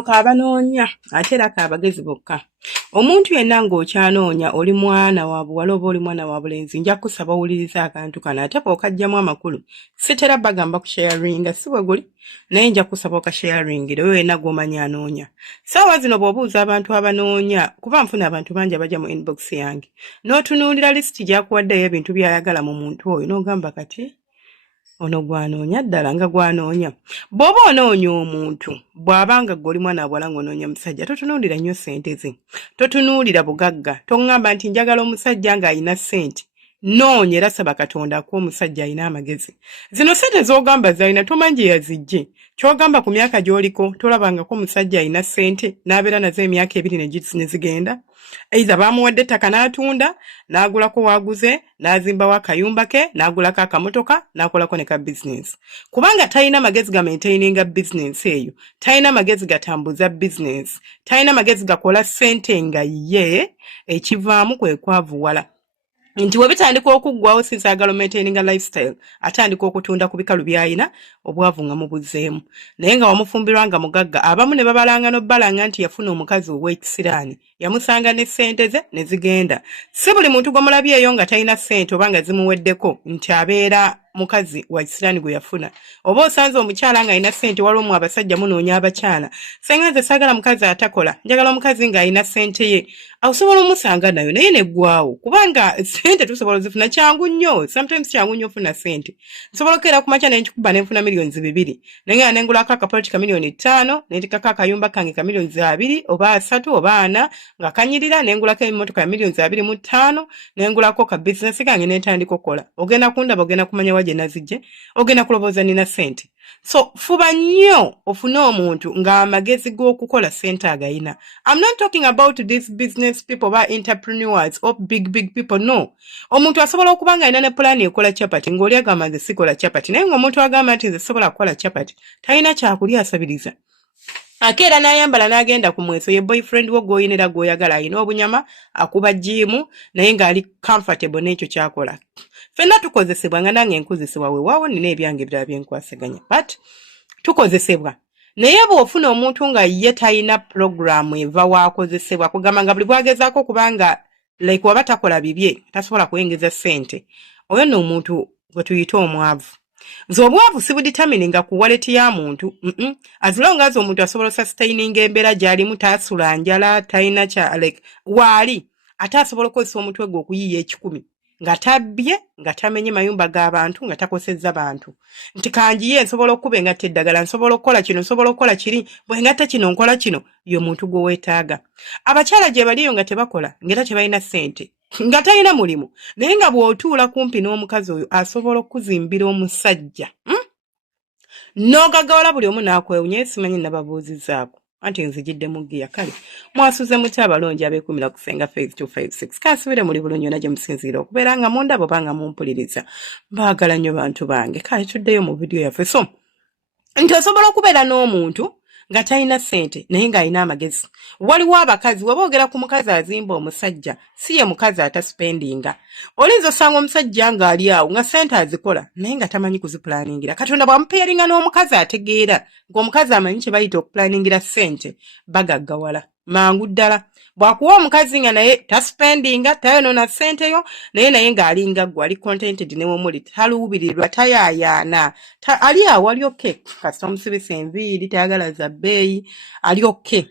kano kaabanoonya ate era kaabagezi bokka. Omuntu yenna ng'okyanoonya oli mwana wa buwala oba oli mwana wa bulenzi nja kusaba owuliriza akantu kano ate bw'okajjamu amakulu sitera bagamba kusharinga si bwe guli naye nja kusaba okasharingire oyo yenna gw'omanyi anoonya. Ssaawa zino bw'obuuza abantu abanoonya kuba nfuna abantu bangi abajja mu inbox yange n'otunuulira lisiti gy'akuwaddeyo ebintu by'ayagala mu muntu oyo n'ogamba kati ono gwanoonya ddala nga gwanoonya. Bw'oba onoonya omuntu bw'abanga ggwe oli mwana abwala ng'onoonya musajja totunuulira nnyo ssente ze, totunuulira bugagga, toŋŋamba nti njagala omusajja ng'ayina ssente. Noonya era saba Katonda ko omusajja ayina amagezi. Zino ssente z'ogamba z'ayina tomanyi gye yazijje. Ky'ogamba ku myaka gy'oliko tolabangako omusajja ayina ssente n'abeera nazo emyaka 2 ne zigenda. Eiza bamuwadde ettaka n'atunda, n'agulako waaguze, n'azimbawo akayumba ke, n'agulako akamotoka, n'akolako ne ka business. Kubanga talina magezi ga maintaininga business eyo, talina magezi gatambuza business, talina magezi gakola ssente nga ye, ekivaamu kwe kwavuwala. Nti we bitandika okuggwawo since agala maintaininga lifestyle, atandika okutunda ku bikalu by'ayina, obwavu nga mubuzzeemu. Naye nga wamufumbirwanga mugagga, abamu ne babalanga n'obbalanga nti yafuna omukazi ow'ekisiraani. Yamusanga ne ssente ze ne zigenda. Si buli muntu gw'omulabyeyo nga talina ssente oba nga zimuweddeko nti abeera mukazi wa kisiraani gwe yafuna. Oba osanze omukyala ng'alina ssente waliwo abasajja munoonya abakyala. Senga nze saagala mukazi atakola, njagala omukazi ng'alina ssente ye. Osobola omusanga nayo naye neggwawo kubanga ssente tusobola ozifuna kyangu nnyo, sometimes kyangu nnyo ofuna ssente. Nsobola okukeera ku makya ne nkikuba ne nfuna millions 2 naye ne ngulako akapoliti ka million 5 ne ntikako akayumba kange ka millions 2 oba 3 oba 4 nga kanyirira ne ngulako emmotoka ya millions 25 ne ngulako ka business kange ne ntandika okukola. Ogenda kundaba ogenda kumanya waje nazijje, ogenda kulowooza nina ssente. So fuba nnyo ofune omuntu ng'amagezi g'okukola ssente agayina. I'm not talking about these business people ba entrepreneurs or big people, no. Omuntu asobola okuba ng'alina ne pulaani ekola chapati ng'oli agamba nze sikola chapati naye ng'omuntu agamba nti nze sobola kukola chapati talina kyakulya asabiriza. Akeera n'ayambala n'agenda ku mweso ye boyfriend wo gw'oyinira gw'oyagala ayina obunyama akuba jimu naye ng'ali comfortable n'ekyo kyakola. Fenna tukozesebwa nga nange nkozesebwa weewaawo nina ebyange ebirala byenkwasaganya but tukozesebwa. Naye bw'ofuna omuntu nga ye talina programu eva waakozesebwa kugamba nga buli bwagezaako kubanga like waba takola bibye tasobola kuyingiza ssente oyo n'omuntu gwe tuyita omwavu. Nze obwavu si buditamininga ku wallet ya muntu as long as omuntu asobola sustaining embeera gy'alimu taasula njala talina kya like waali ate asobola okukozesa omutwe gwe okuyiiya 10 nga tabbye nga tamenye mayumba g'abantu nga takosezza bantu nti kanjiye nsobola okuba engatta eddagala nsobola okukola kino nsobola okukola kiri bwe ngatta kino nkola kino yo muntu gwe weetaaga. Abakyala gye baliyo nga tebakola ng'era tebalina ssente nga talina mulimu naye nga bw'otuula kumpi n'omukazi oyo asobola okuzimbira omusajja n'ogagawala buli omu n'akwewunya simanyi nababuuzizzaako anti nzijidde mu giya kale mwasuze muti abalonji abeekumira kusenga phase 256 kansubire muli bulungi yonna gye musinziira okubeera nga mundaba oba nga mumpuliriza mbaagala nnyo bantu bange kale tuddeyo mu vidiyo yaffe. So nti osobola okubeera n'omuntu nga talina ssente naye ng'alina amagezi. Waliwo abakazi we boogera ku mukazi azimba omusajja si ye mukazi ataspendinga. Olinza osanga omusajja ng'ali awo nga ssente azikola naye nga tamanyi kuzipulaningira. Katonda bw'amupeeringa n'omukazi ategeera ng'omukazi amanyi kye bayita okupulaningira ssente bagaggawala mangu ddala. Bwakuwa omukazi nga naye taspendinga tayonoona ssente yo naye ng'alinga ggwe ali contented ne womuli taluubirirwa tayaayaana ali awo ali okay kasita omusibisa enviiri tayagala za bbeeyi ali okay.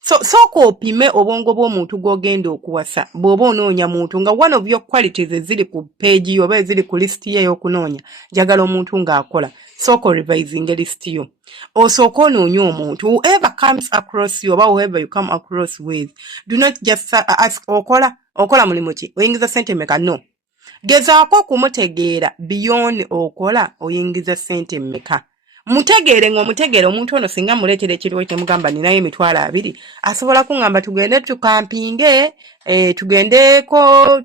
Sooka opime obwongo bw'omuntu gw'ogenda okuwasa bw'oba onoonya muntu nga one of your qualities eziri ku page yo oba eziri ku list ye y'okunoonya njagala omuntu ng'akola. Sooka revising list yo osooka onoonya omuntu whoever comes across you oba whoever you come across with do not just ask okola mulimu ki oyingiza ssente mmeka no gezaako okumutegeera beyond okola oyingiza ssente mmeka. Mutegeere ng'omutegeere omuntu ono singa muleetera ekiriwo temugamba ninayo 20 asobola kuŋŋamba tugende tukampinge tugendeko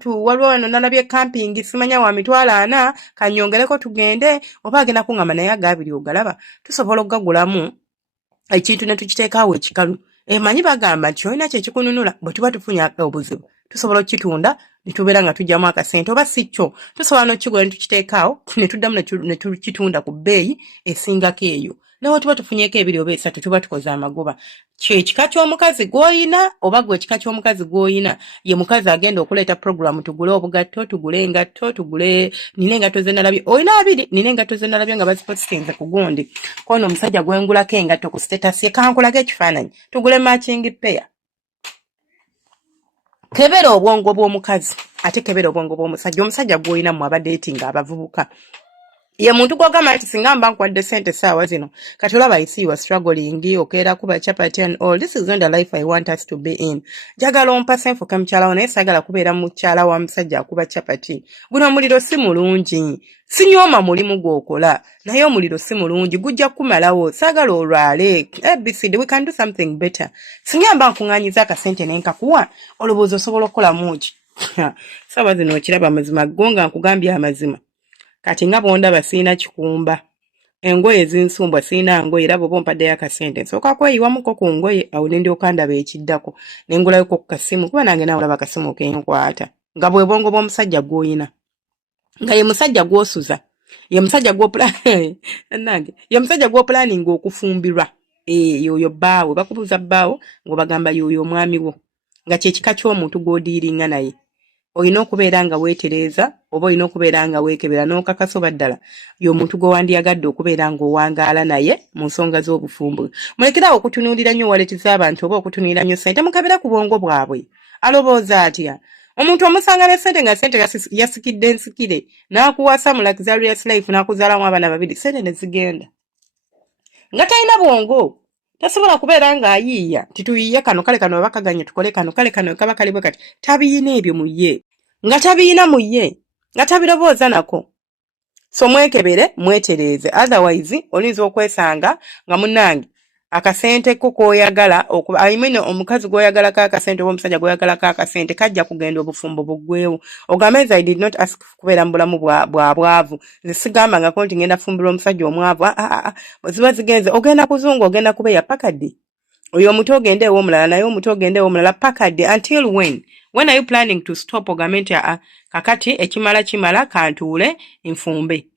waliwo wano nalabye camping simanya wa 40 kanyongereko tugende oba agenda kuŋŋamba naye agabiri ogalaba tusobola okugagulamu ekintu ne tukiteekaawo ekikalu. Emanyi bagamba nti olina kyekikununula bwe tuba tufunye obuzibu tusobola okukitunda ne tubeera nga tujjamu akasente oba si kyo tusobola n'okigula ne tukiteekaawo ne tuddamu ne tukitunda ku bbeeyi esingako eyo newe tuba tufunyeeko ebiri oba esatu tuba tukoze amagoba kyekika ky'omukazi gw'oyina oba gwe ekika ky'omukazi gw'oyina ye mukazi agenda okuleeta programu tugule obugatto tugule engatto tugule nina engatto ze nalabye oyina abiri nina engatto ze nalabye nga bazipositinze ku gundi kono omusajja gwengulako engatto ku status ye kankulage ekifaananyi tugule matching pair. Kebera obwongo bw'omukazi ate kebera obwongo bw'omusajja omusajja gw'oyina mu abadeetinga abavubuka ye muntu gw'ogamba nti singa mba nkwadde ssente ssaawa zino kati olaba I see you are struggling okeera kuba chapati and all this is not the life I want us to be in. Njagala ompa senfuka mukyala wo naye saagala kubeera mukyala wa musajja akuba chapati. Guno omuliro si mulungi sinyooma mulimu gw'okola naye omuliro si mulungi gujja kumalawo saagala olwale ABCD we can do something better. Singa mba nkuŋŋaanyiza akasente ne nkakuwa olowooza osobola okukolamu ki? Ssaawa zino okiraba amazima gonga nkugambye amazima. Kati nga bondaba siina kikumba engoye zinsumbwa siina ngoye era bw'oba ompaddeyo akasente nsooka kweyiwamuko ku ngoye awo ne ndyoka ndaba ekiddako ne ngulayoko ku kasimu kuba nange naawe olaba akasimu kenkwata nga bwe bwongo bw'omusajja gw'oyina nga ye musajja gw'osuza ye musajja nange ye musajja gw'opulaninga okufumbirwa yoyo bbaawe bakubuuza bbaawo ng'obagamba yoyo omwami wo nga kyekika ky'omuntu gw'odiiringa naye oyina okubeera nga weetereeza oba oyina okubeera nga weekebera n'okakasa oba ddala y'omuntu gwe wandiyagadde okubeera ng'owangaala naye mu nsonga z'obufumbo. Mulekerawo okutunuulira nnyo waleti z'abantu oba okutunuulira nnyo ssente mukabera ku bwongo bwabwe. Alowooza atya? Omuntu omusanga ne ssente nga ssente yasikidde ensikire n'akuwasa mu luxurious life n'akuzaalamu abaana babiri ssente ne zigenda. Nga talina bwongo. Tasobola kubeera ng'ayiiya tituyiye kano kale kano bakaganye tukole kano kale kano kaba kalibwe kati tabiyina ebyo mu ye nga tabiyina mu ye nga tabirowooza nako so mwekebere mwetereeze otherwise olinza okwesanga nga munnange akasente ko k'oyagala omukazi gw'oyagala akasente oba omusajja gw'oyagala akasente kajja kugenda obufumbo buggweewo ogambe I did not ask kubeera mu bulamu bwa bwavu nze sigamba nga ko nti ngenda fumbirwa omusajja omwavu ziba zigenze ogenda kuzunga ogenda kubeeya pakadde oyo omuto ogende ew'omulala naye omuto ogende ew'omulala pakadde until when are you planning to stop ogambe nti kakati ekimala kantuule nfumbe.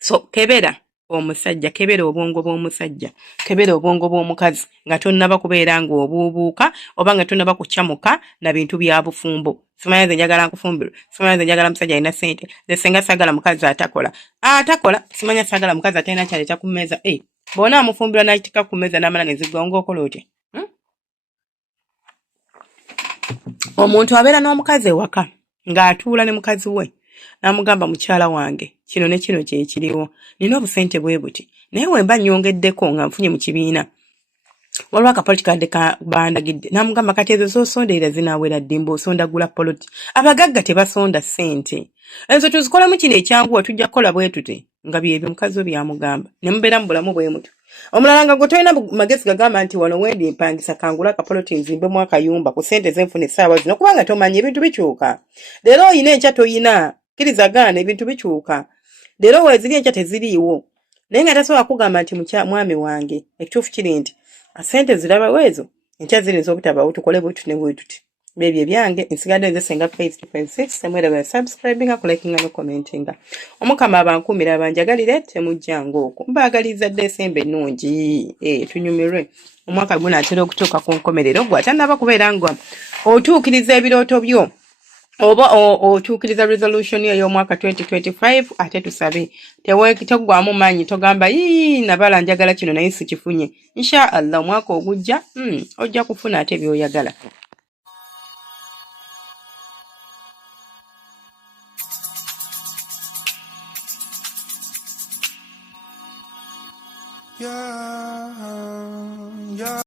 So kebera omusajja kebera obwongo bw'omusajja kebera obwongo bw'omukazi nga tonnaba kubeera ng'obuubuuka oba nga tonnaba kukyamuka na bintu bya bufumbo. Simanya nze njagala nkufumbirwe simanya nze njagala musajja alina ssente nze singa saagala mukazi atakola simanya saagala mukazi atalina kyaleeta ku mmeeza bona amufumbirwa n'akitika ku mmeeza n'amala ne ziggwawo ng'okola otya. Omuntu abeera n'omukazi ewaka ng'atuula ne mukazi we n'amugamba mukyala wange kino ne kino kye kiriwo nina obusente bwe buti naye wemba nnyongeddeko nga nfunye mu kibiina waliwo akapoliti kadde bandagidde n'amugamba kati ezo z'osonderera zinaawera ddimba osondagula poloti abagagga tebasonda ssente ezo tuzikolamu kino ekyanguwa tujja kukola bwe tute nga byebyo mukazi we byamugamba ne mubeera mu bulamu bwe muto omulala nga gwe tolina magezi gagamba nti wano wendi empangisa kangula akapoloti nzimbemu akayumba ku ssente zenfuna essaawa zino kubanga tomanyi ebintu bikyuka leero oyina enkya toyina kkiriza gaana ebintu bikyuka leero weeziri enkya teziriiwo naye nga tasobola kugamba nti mwami wange ekituufu kiri nti ssente zirabawo ezo enkya zirina obutabawo tukole bwetu ne bwetuti bebyo ebyange nsigadde nze senga face to face 6 semweraba subscribing kulikinga no commentinga omukama abankumira abanjagalire temujjanga okwo mbaagaliza Desemba ennungi tunyumirwe omwaka guno atera okutuuka ku nkomerero gwe atannaba kubeera nga otuukiriza ebirooto byo oba otuukiriza resolution y'omwaka 2025 ate tusabe teggwamu maanyi togamba nabala njagala kino naye sikifunye insha Allah omwaka ogujja ojja kufuna ate by'oyagala. Yeah.